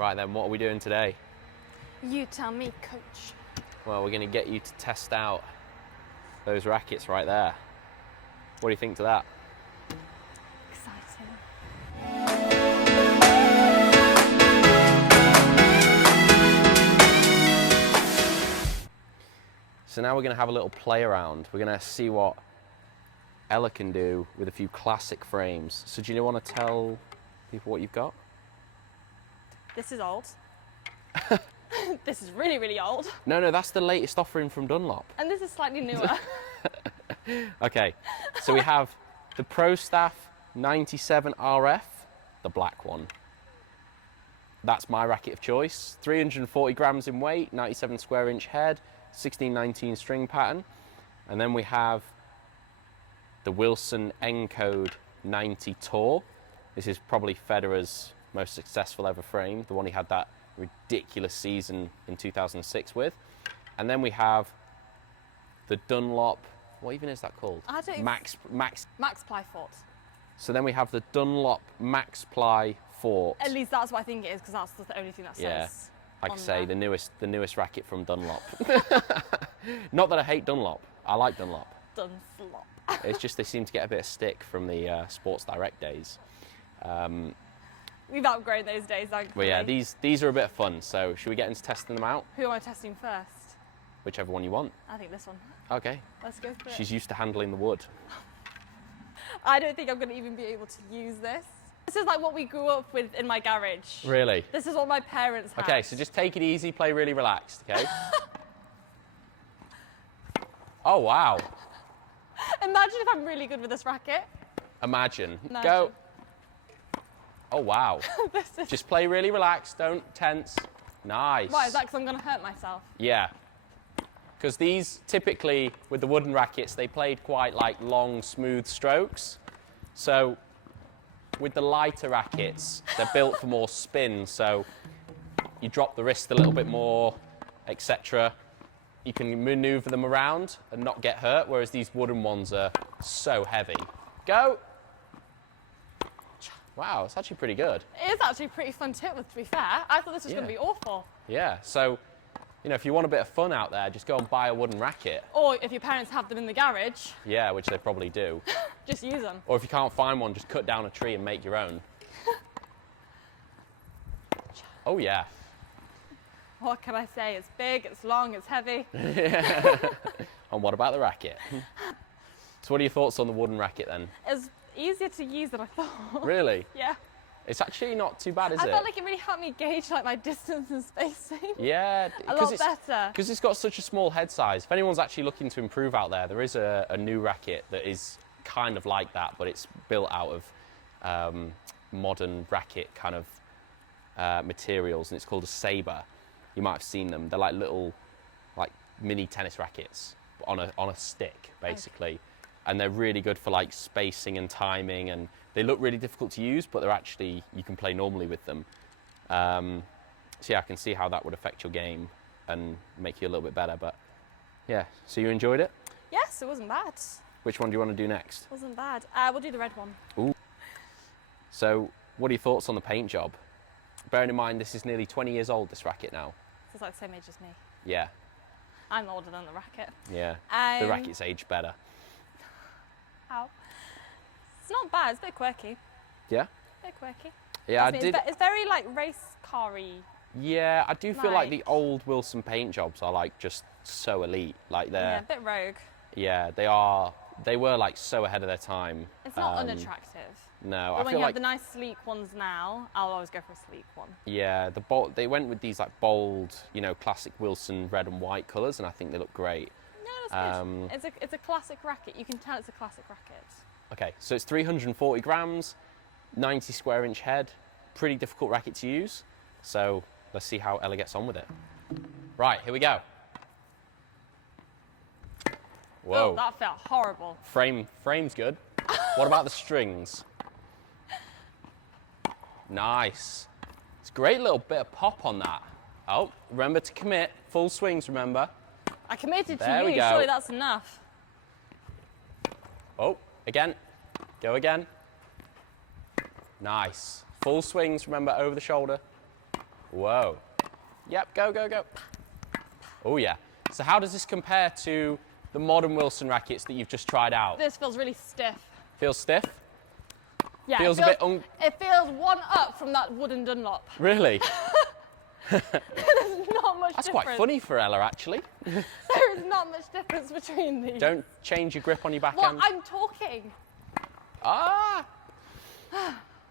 Right then, what are we doing today? You tell me, coach. Well, we're going to get you to test out those rackets right there. What do you think to that? Exciting. So now we're going to have a little play around. We're going to see what Ella can do with a few classic frames. So do you want to tell people what you've got? This is old. This is really, really old. No, that's the latest offering from Dunlop. And this is slightly newer. Okay, so we have the Pro Staff 97 RF, the black one. That's my racket of choice. 340 grams in weight, 97 square inch head, 1619 string pattern. And then we have the Wilson Encode 90 Tour. This is probably Federer's most successful ever frame, the one he had that ridiculous season in 2006 with. And then we have the Dunlop, what even is that called? I don't Max Ply Fort. So then we have the Dunlop Max Ply Fort. At least that's what I think it is, because that's the only thing that says. Yeah, like I say, there. the newest racket from Dunlop. Not that I hate Dunlop, I like Dunlop. Dunlop. It's just they seem to get a bit of stick from the Sports Direct days. We've outgrown those days, thankfully. But yeah, these are a bit of fun, so should we get into testing them out? Who am I testing first? Whichever one you want. I think this one. Okay. Let's go for it. She's used to handling the wood. I don't think I'm going to even be able to use this. This is like what we grew up with in my garage. Really? This is what my parents had. Okay, so just take it easy, play really relaxed, okay? Oh, wow. Imagine if I'm really good with this racket. Imagine. Go. Oh, wow. Just play really relaxed, don't tense. Nice. Why, is that because I'm going to hurt myself? Yeah. Because these, typically, with the wooden rackets, they played quite like long, smooth strokes. So with the lighter rackets, they're built for more spin, so you drop the wrist a little bit more, etc. You can maneuver them around and not get hurt, whereas these wooden ones are so heavy. Go. Wow, it's actually pretty good. It is actually pretty fun to hit with, to be fair. I thought this was going to be awful. Yeah, so, you know, if you want a bit of fun out there, just go and buy a wooden racket. Or if your parents have them in the garage. Yeah, which they probably do. Just use them. Or if you can't find one, just cut down a tree and make your own. Oh, yeah. What can I say? It's big, it's long, it's heavy. And what about the racket? So what are your thoughts on the wooden racket then? It's easier to use than I thought. Really? Yeah. It's actually not too bad, is it? I felt like it really helped me gauge like my distance and spacing. Yeah. A lot better. Because it's got such a small head size. If anyone's actually looking to improve out there is a new racket that is kind of like that, but it's built out of modern racket kind of materials, and it's called a Sabre. You might have seen them. They're like little, like mini tennis rackets on a stick, basically. Okay. And they're really good for like spacing and timing, and they look really difficult to use, but they're actually, you can play normally with them. So yeah, I can see how that would affect your game and make you a little bit better, but yeah. So you enjoyed it? Yes, it wasn't bad. Which one do you want to do next? Wasn't bad. We'll do the red one. Ooh. So what are your thoughts on the paint job? Bearing in mind this is nearly 20 years old, this racket now. So it's like the same age as me. Yeah. I'm older than the racket. Yeah, the racket's aged better. How? It's not bad, it's a bit quirky. Yeah? A bit quirky. Yeah, It's very like race car-y. Yeah, I do feel like the old Wilson paint jobs are like just so elite. Like they're... Yeah, a bit rogue. Yeah, they are. They were like so ahead of their time. It's not unattractive. No, but I when feel you like have the nice sleek ones now, I'll always go for a sleek one. Yeah, they went with these like bold, you know, classic Wilson red and white colours, and I think they look great. No, that's good. It's a classic racket. You can tell it's a classic racket. Okay, so it's 340 grams, 90 square inch head, pretty difficult racket to use. So let's see how Ella gets on with it. Right, here we go. Whoa. Oh, that felt horrible. Frame's good. What about the strings? Nice. It's a great little bit of pop on that. Oh, remember to commit. Full swings, remember. I committed There to we you. go. Surely that's enough. Oh, again. Go again. Nice. Full swings, remember, over the shoulder. Whoa. Yep, go, go, go. Oh, yeah. So how does this compare to the modern Wilson rackets that you've just tried out? This feels really stiff. Feels stiff? Yeah, Feels a bit it feels one up from that wooden Dunlop. Really? There's not much That's difference. quite funny for Ella, actually. There is not much difference between these. Don't change your grip on your Well, backhand. I'm talking. Ah!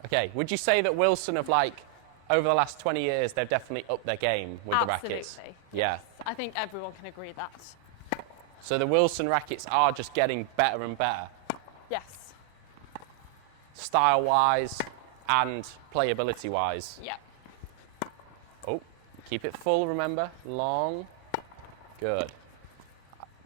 Okay, would you say that Wilson have, like, over the last 20 years, they've definitely upped their game with the rackets? Absolutely. Yeah. I think everyone can agree that. So the Wilson rackets are just getting better and better, Yes. style-wise and playability-wise. Yeah. Oh, keep it full, remember? Long. Good.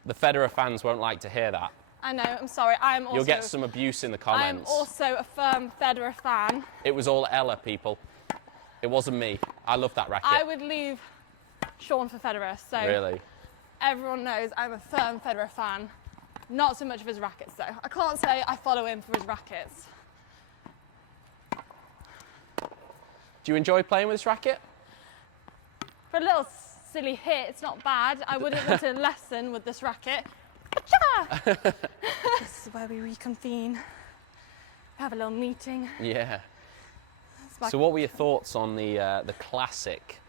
The Federer fans won't like to hear that. I know, I'm sorry. You'll get some abuse in the comments. I'm also a firm Federer fan. It was all Ella, people. It wasn't me. I love that racket. I would leave Sean for Federer, so Really? everyone knows I'm a firm Federer fan. Not so much of his rackets, though. I can't say I follow him for his rackets. Do you enjoy playing with this racket? For a little silly hit, it's not bad. I wouldn't want to lesson with this racket. This is where we reconvene. Have a little meeting. Yeah. So what were your thoughts on the classic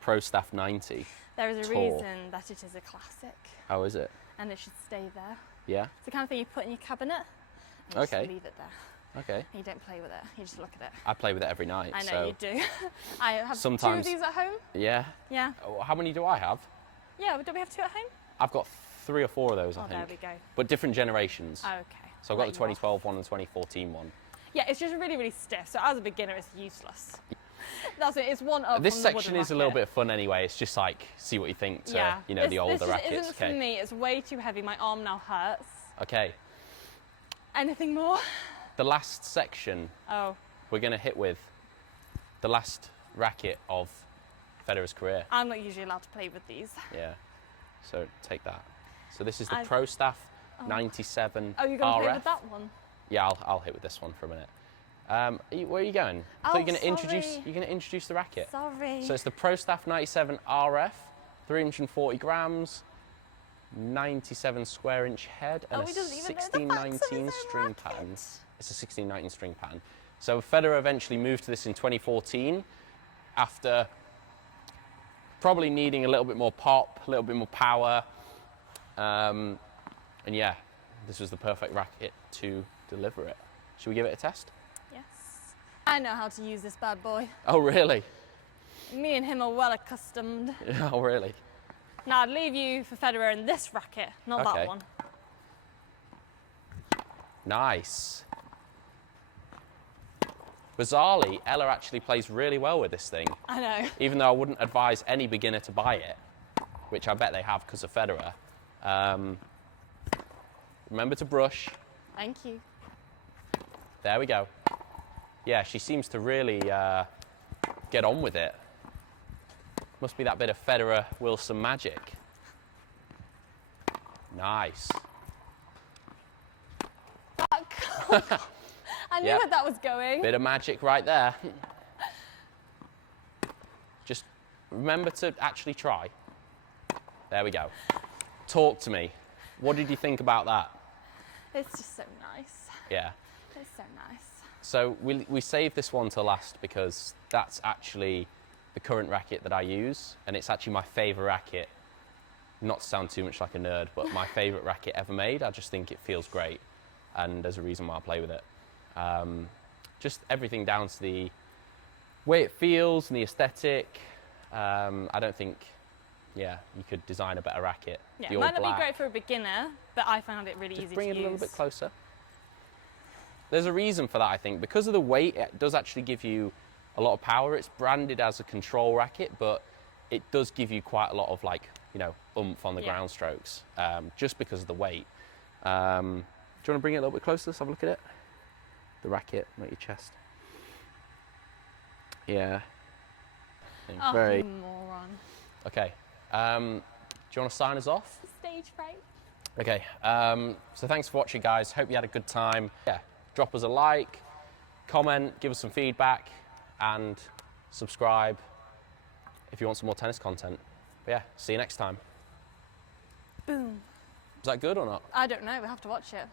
Pro Staff 90? There is a tour? reason that it is a classic, How is it? and it should stay there. Yeah? It's the kind of thing you put in your cabinet, and you Okay. just leave it there. Okay. And you don't play with it, you just look at it. I play with it every night. I know so you do. I have sometimes- 2 of these at home. Yeah. Yeah. Oh, how many do I have? Yeah, do we have 2 at home? I've got 3 or 4 of those, I Oh, think. there we go. But different generations. Okay. So I've got Let the you off. 2012 one and 2014 one. Yeah, it's just really, really stiff. So as a beginner, it's useless. That's it. It's one up. This from the section wooden is a little racket. bit of fun anyway. It's just like, see what you think to, Yeah. you know, the older this rackets. isn't for me. It's way too heavy. My arm now hurts. Okay. Anything more? The last section Oh, we're going to hit with the last racket of Federer's career. I'm not usually allowed to play with these. Yeah. So take that. So this is the I've- Pro Staff 97 Oh, you're going to play RF. with that one? Yeah, I'll hit with this one for a minute. Where are you going? I thought Oh, you're going to introduce. sorry. You're going to introduce the racket. Sorry. So it's the Pro Staff 97 RF, 340 grams, 97 square inch head, and Oh, a he doesn't even know the facts of 1619 his own string racket. pattern. It's a 1619 string pattern. So Federer eventually moved to this in 2014 after probably needing a little bit more pop, a little bit more power. And yeah, this was the perfect racket to deliver it. Should we give it a test? Yes. I know how to use this bad boy. Oh, really? Me and him are well accustomed. Oh, really? Now I'd leave you for Federer in this racket, not Okay. that one. Nice. Bizarrely, Ella actually plays really well with this thing, I know. even though I wouldn't advise any beginner to buy it, which I bet they have because of Federer. Remember to brush. Thank you. There we go. Yeah, she seems to really get on with it. Must be that bit of Federer-Wilson magic. Nice. I knew Yep. where that was going. Bit of magic right there. Just remember to actually try. There we go. Talk to me. What did you think about that? It's just so nice. Yeah. It's so nice. So we saved this one to last because that's actually the current racket that I use, and it's actually my favourite racket. Not to sound too much like a nerd, but my favourite racket ever made. I just think it feels great, and there's a reason why I play with it. Just everything down to the way it feels and the aesthetic. I don't think, yeah, you could design a better racket. Yeah, The it all might not black. be great for a beginner, but I found it really Just easy bring to it use. a little bit closer. There's a reason for that, I think. Because of the weight, it does actually give you a lot of power. It's branded as a control racket, but it does give you quite a lot of, like, you know, oomph on the Yeah. ground strokes, just because of the weight. Do you want to bring it a little bit closer? Let's have a look at it. The racket, not your chest. Yeah. Oh, Very. you moron. Okay. Do you want to sign us off? Stage fright. Okay, so thanks for watching, guys. Hope you had a good time. Yeah, drop us a like, comment, give us some feedback, and subscribe if you want some more tennis content. But yeah, see you next time. Boom. Was that good or not? I don't know, we have to watch it.